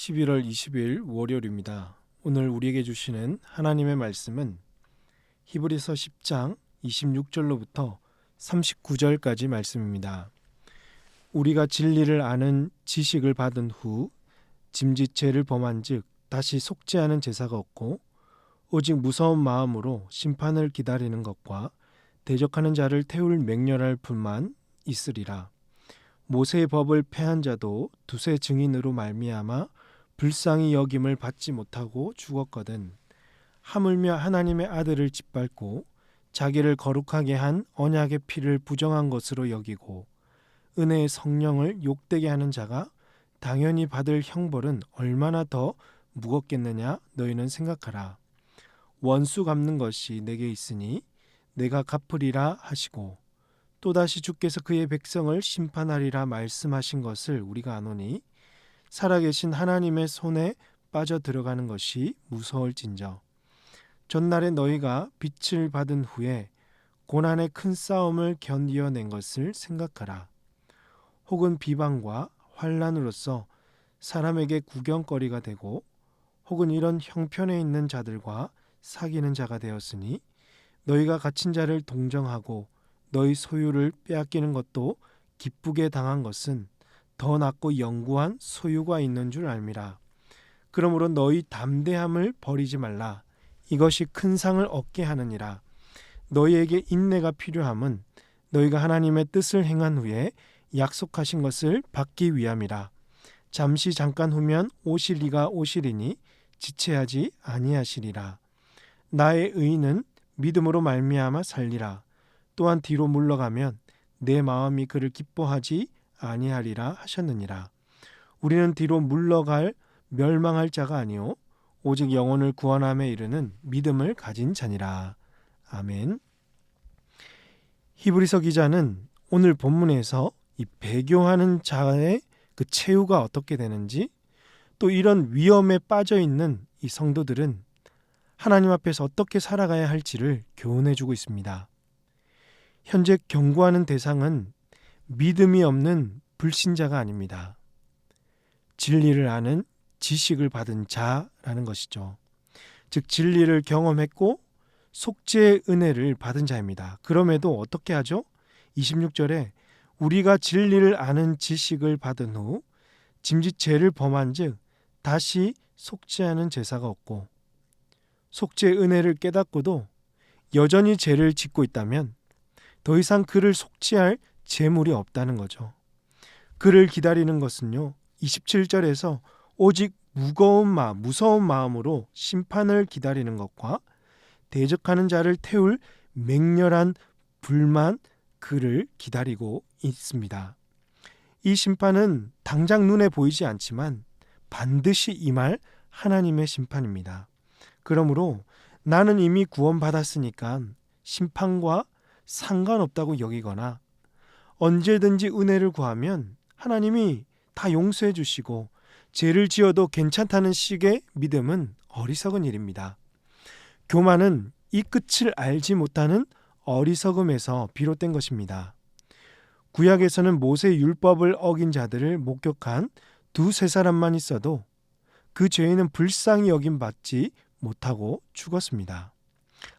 11월 20일 월요일입니다. 오늘 우리에게 주시는 하나님의 말씀은 히브리서 10장 26절로부터 39절까지 말씀입니다. 우리가 진리를 아는 지식을 받은 후 짐짓죄를 범한 즉 다시 속죄하는 제사가 없고 오직 무서운 마음으로 심판을 기다리는 것과 대적하는 자를 태울 맹렬할 뿐만 있으리라. 모세의 법을 폐한 자도 두세 증인으로 말미암아 불쌍히 여김을 받지 못하고 죽었거든. 하물며 하나님의 아들을 짓밟고 자기를 거룩하게 한 언약의 피를 부정한 것으로 여기고 은혜의 성령을 욕되게 하는 자가 당연히 받을 형벌은 얼마나 더 무겁겠느냐 너희는 생각하라. 원수 갚는 것이 내게 있으니 내가 갚으리라 하시고 또다시 주께서 그의 백성을 심판하리라 말씀하신 것을 우리가 아노니 살아계신 하나님의 손에 빠져 들어가는 것이 무서울진저. 전날에 너희가 빛을 받은 후에 고난의 큰 싸움을 견디어낸 것을 생각하라. 혹은 비방과 환난으로서 사람에게 구경거리가 되고 혹은 이런 형편에 있는 자들과 사귀는 자가 되었으니 너희가 갇힌 자를 동정하고 너희 소유를 빼앗기는 것도 기쁘게 당한 것은 더 낫고 영구한 소유가 있는 줄 알미라. 그러므로 너희 담대함을 버리지 말라. 이것이 큰 상을 얻게 하느니라. 너희에게 인내가 필요함은 너희가 하나님의 뜻을 행한 후에 약속하신 것을 받기 위함이라. 잠시 잠깐 후면 오실 이가 오시리니 지체하지 아니하시리라. 나의 의인은 믿음으로 말미암아 살리라. 또한 뒤로 물러가면 내 마음이 그를 기뻐하지 아니하리라 하셨느니라. 우리는 뒤로 물러갈 멸망할 자가 아니요 오직 영혼을 구원함에 이르는 믿음을 가진 자니라. 아멘. 히브리서 기자는 오늘 본문에서 이 배교하는 자의 그 최후가 어떻게 되는지, 또 이런 위험에 빠져 있는 이 성도들은 하나님 앞에서 어떻게 살아가야 할지를 교훈해 주고 있습니다. 현재 경고하는 대상은 믿음이 없는 불신자가 아닙니다. 진리를 아는 지식을 받은 자라는 것이죠. 즉 진리를 경험했고 속죄의 은혜를 받은 자입니다. 그럼에도 어떻게 하죠? 26절에 우리가 진리를 아는 지식을 받은 후 짐짓 죄를 범한 즉 다시 속죄하는 제사가 없고, 속죄의 은혜를 깨닫고도 여전히 죄를 짓고 있다면 더 이상 그를 속죄할 재물이 없다는 거죠. 그를 기다리는 것은요, 27절에서 오직 무서운 마음으로 심판을 기다리는 것과 대적하는 자를 태울 맹렬한 불만 그를 기다리고 있습니다. 이 심판은 당장 눈에 보이지 않지만 반드시 임할 하나님의 심판입니다. 그러므로 나는 이미 구원받았으니까 심판과 상관없다고 여기거나 언제든지 은혜를 구하면 하나님이 다 용서해 주시고 죄를 지어도 괜찮다는 식의 믿음은 어리석은 일입니다. 교만은 이 끝을 알지 못하는 어리석음에서 비롯된 것입니다. 구약에서는 모세의 율법을 어긴 자들을 목격한 두세 사람만 있어도 그 죄인은 불쌍히 여김받지 못하고 죽었습니다.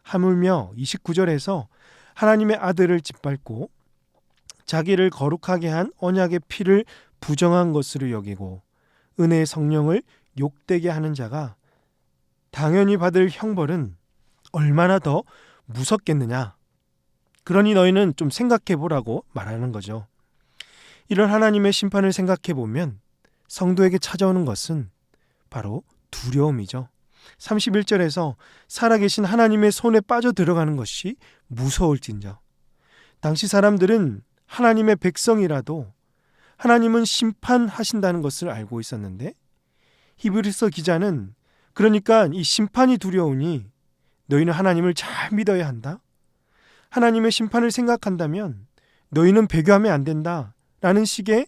하물며 29절에서 하나님의 아들을 짓밟고 자기를 거룩하게 한 언약의 피를 부정한 것으로 여기고 은혜의 성령을 욕되게 하는 자가 당연히 받을 형벌은 얼마나 더 무섭겠느냐. 그러니 너희는 좀 생각해 보라고 말하는 거죠. 이런 하나님의 심판을 생각해 보면 성도에게 찾아오는 것은 바로 두려움이죠. 31절에서 살아계신 하나님의 손에 빠져 들어가는 것이 무서울진저. 당시 사람들은 하나님의 백성이라도 하나님은 심판하신다는 것을 알고 있었는데, 히브리서 기자는 그러니까 이 심판이 두려우니 너희는 하나님을 잘 믿어야 한다. 하나님의 심판을 생각한다면 너희는 배교하면 안 된다. 라는 식의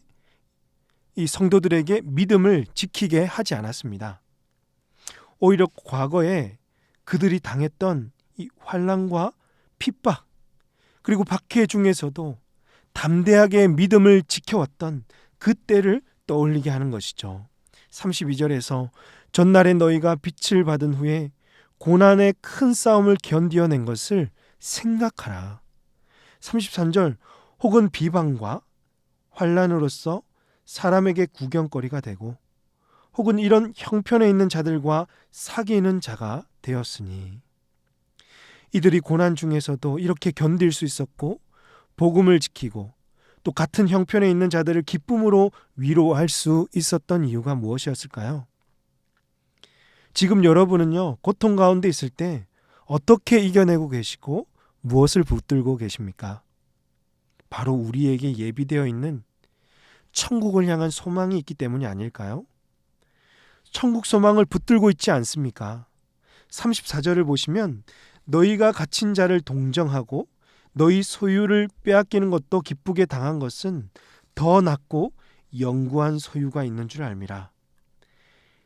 이 성도들에게 믿음을 지키게 하지 않았습니다. 오히려 과거에 그들이 당했던 이 환난과 핍박 그리고 박해 중에서도 담대하게 믿음을 지켜왔던 그 때를 떠올리게 하는 것이죠. 32절에서 전날에 너희가 빛을 받은 후에 고난의 큰 싸움을 견디어낸 것을 생각하라. 33절 혹은 비방과 환난으로서 사람에게 구경거리가 되고 혹은 이런 형편에 있는 자들과 사귀는 자가 되었으니 이들이 고난 중에서도 이렇게 견딜 수 있었고 복음을 지키고 또 같은 형편에 있는 자들을 기쁨으로 위로할 수 있었던 이유가 무엇이었을까요? 지금 여러분은요, 고통 가운데 있을 때 어떻게 이겨내고 계시고 무엇을 붙들고 계십니까? 바로 우리에게 예비되어 있는 천국을 향한 소망이 있기 때문이 아닐까요? 천국 소망을 붙들고 있지 않습니까? 34절을 보시면 너희가 갇힌 자를 동정하고 너희 소유를 빼앗기는 것도 기쁘게 당한 것은 더 낫고 영구한 소유가 있는 줄 알미라.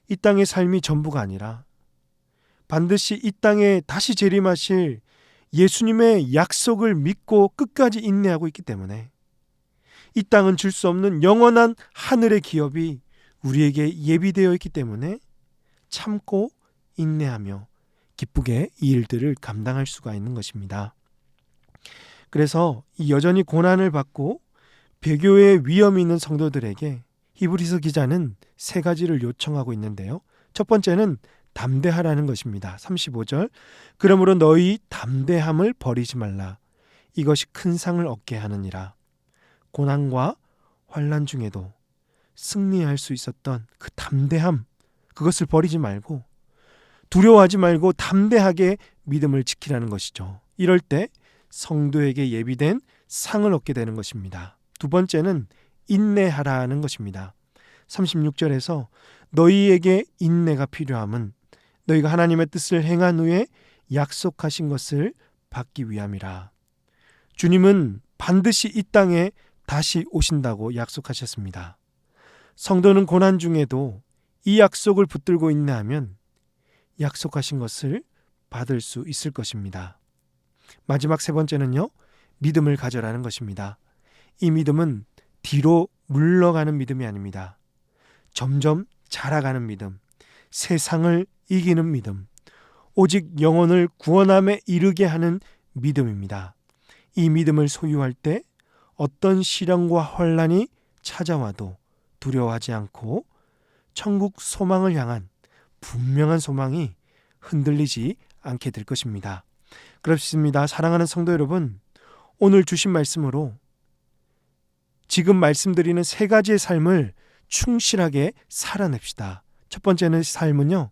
이 땅의 삶이 전부가 아니라 반드시 이 땅에 다시 재림하실 예수님의 약속을 믿고 끝까지 인내하고 있기 때문에 이 땅은 줄 수 없는 영원한 하늘의 기업이 우리에게 예비되어 있기 때문에 참고 인내하며 기쁘게 이 일들을 감당할 수가 있는 것입니다. 그래서 이 여전히 고난을 받고 배교의 위험이 있는 성도들에게 히브리서 기자는 세 가지를 요청하고 있는데요. 첫 번째는 담대하라는 것입니다. 35절 그러므로 너희 담대함을 버리지 말라. 이것이 큰 상을 얻게 하느니라. 고난과 환난 중에도 승리할 수 있었던 그 담대함, 그것을 버리지 말고 두려워하지 말고 담대하게 믿음을 지키라는 것이죠. 이럴 때 성도에게 예비된 상을 얻게 되는 것입니다. 두 번째는 인내하라는 것입니다. 36절에서 너희에게 인내가 필요함은 너희가 하나님의 뜻을 행한 후에 약속하신 것을 받기 위함이라. 주님은 반드시 이 땅에 다시 오신다고 약속하셨습니다. 성도는 고난 중에도 이 약속을 붙들고 인내하면 약속하신 것을 받을 수 있을 것입니다. 마지막 세 번째는요, 믿음을 가져라는 것입니다. 이 믿음은 뒤로 물러가는 믿음이 아닙니다. 점점 자라가는 믿음, 세상을 이기는 믿음, 오직 영혼을 구원함에 이르게 하는 믿음입니다. 이 믿음을 소유할 때 어떤 시련과 환난이 찾아와도 두려워하지 않고 천국 소망을 향한 분명한 소망이 흔들리지 않게 될 것입니다. 그렇습니다. 사랑하는 성도 여러분, 오늘 주신 말씀으로 지금 말씀드리는 세 가지의 삶을 충실하게 살아냅시다. 첫 번째는 삶은요,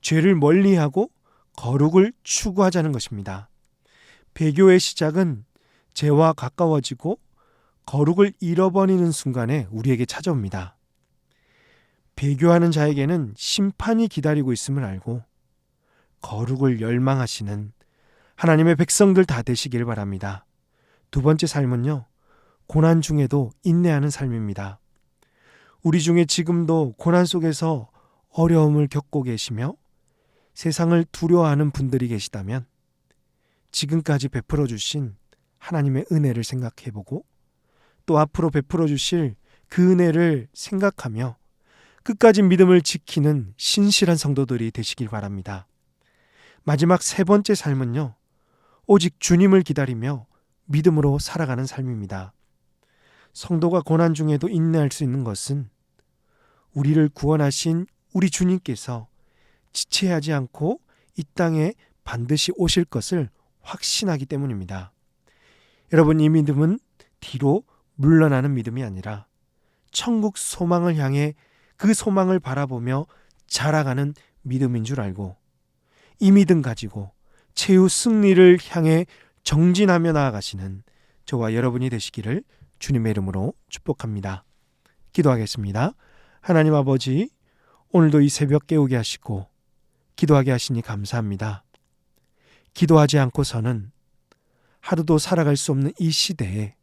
죄를 멀리하고 거룩을 추구하자는 것입니다. 배교의 시작은 죄와 가까워지고 거룩을 잃어버리는 순간에 우리에게 찾아옵니다. 배교하는 자에게는 심판이 기다리고 있음을 알고 거룩을 열망하시는 하나님의 백성들 다 되시길 바랍니다. 두 번째 삶은요, 고난 중에도 인내하는 삶입니다. 우리 중에 지금도 고난 속에서 어려움을 겪고 계시며 세상을 두려워하는 분들이 계시다면 지금까지 베풀어 주신 하나님의 은혜를 생각해보고 또 앞으로 베풀어 주실 그 은혜를 생각하며 끝까지 믿음을 지키는 신실한 성도들이 되시길 바랍니다. 마지막 세 번째 삶은요, 오직 주님을 기다리며 믿음으로 살아가는 삶입니다. 성도가 고난 중에도 인내할 수 있는 것은 우리를 구원하신 우리 주님께서 지체하지 않고 이 땅에 반드시 오실 것을 확신하기 때문입니다. 여러분, 이 믿음은 뒤로 물러나는 믿음이 아니라 천국 소망을 향해 그 소망을 바라보며 자라가는 믿음인 줄 알고 이 믿음 가지고 최후 승리를 향해 정진하며 나아가시는 저와 여러분이 되시기를 주님의 이름으로 축복합니다. 기도하겠습니다. 하나님 아버지, 오늘도 이 새벽 깨우게 하시고 기도하게 하시니 감사합니다. 기도하지 않고서는 하루도 살아갈 수 없는 이 시대에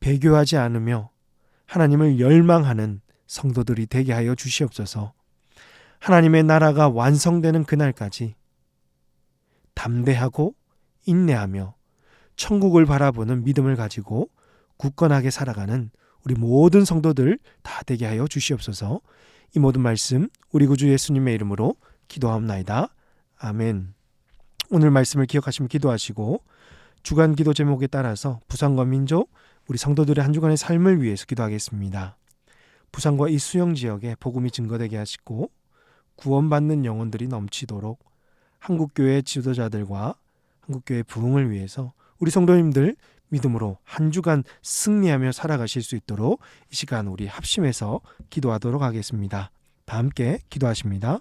배교하지 않으며 하나님을 열망하는 성도들이 되게 하여 주시옵소서. 하나님의 나라가 완성되는 그날까지 담대하고 인내하며 천국을 바라보는 믿음을 가지고 굳건하게 살아가는 우리 모든 성도들 다 되게 하여 주시옵소서. 이 모든 말씀 우리 구주 예수님의 이름으로 기도하옵나이다. 아멘. 오늘 말씀을 기억하시면 기도하시고 주간 기도 제목에 따라서 부산과 민족, 우리 성도들의 한 주간의 삶을 위해서 기도하겠습니다. 부산과 이 수영 지역에 복음이 증거되게 하시고 구원받는 영혼들이 넘치도록 한국교회 지도자들과 한국교회 부흥을 위해서 우리 성도님들 믿음으로 한 주간 승리하며 살아가실 수 있도록 이 시간 우리 합심해서 기도하도록 하겠습니다. 다 함께 기도하십니다.